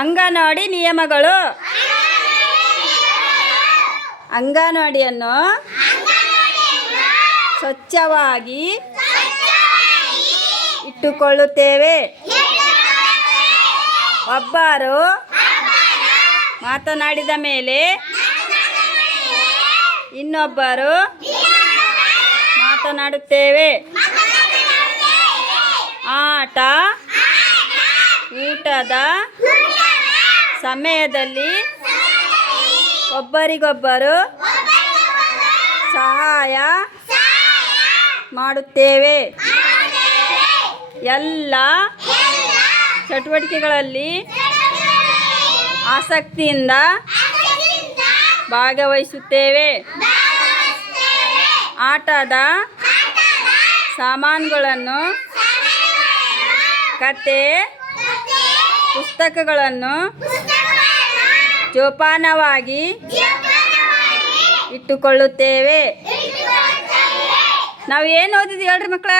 ಅಂಗನವಾಡಿ ನಿಯಮಗಳು. ಅಂಗನವಾಡಿಯನ್ನು ಸ್ವಚ್ಛವಾಗಿ ಇಟ್ಟುಕೊಳ್ಳುತ್ತೇವೆ. ಒಬ್ಬರು ಮಾತನಾಡಿದ ಮೇಲೆ ಇನ್ನೊಬ್ಬರು ಮಾತನಾಡುತ್ತೇವೆ. ಆಟ ಊಟದ ಸಮಯದಲ್ಲಿ ಒಬ್ಬರಿಗೊಬ್ಬರು ಸಹಾಯ ಮಾಡುತ್ತೇವೆ. ಎಲ್ಲ ಚಟುವಟಿಕೆಗಳಲ್ಲಿ ಆಸಕ್ತಿಯಿಂದ ಭಾಗವಹಿಸುತ್ತೇವೆ. ಆಟದ ಸಾಮಾನುಗಳನ್ನು ಕತೆ ಪುಸ್ತಕಗಳನ್ನು ಜೋಪಾನವಾಗಿ ಇಟ್ಟುಕೊಳ್ಳುತ್ತೇವೆ. ನಾವು ಏನು ಓದಿದ್ವಿ ಹೇಳ್ರಿ ಮಕ್ಕಳ